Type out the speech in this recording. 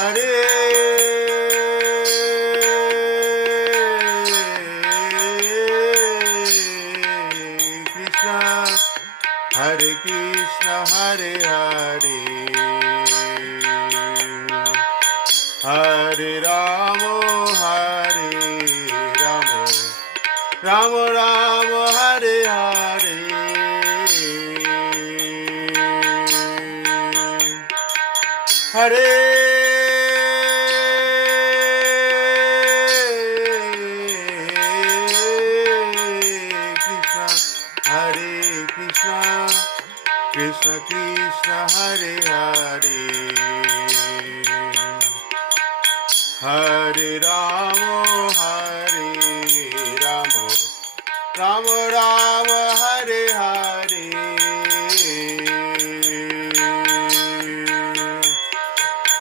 Hare Krishna, Hare Krishna, Hare Hare, Hare Rama, Hare Rama, Rama Rama, Hare Hare, Hare Krishna, Hare Krishna, Krishna Krishna, Hare Hare, Hare Rama, Hare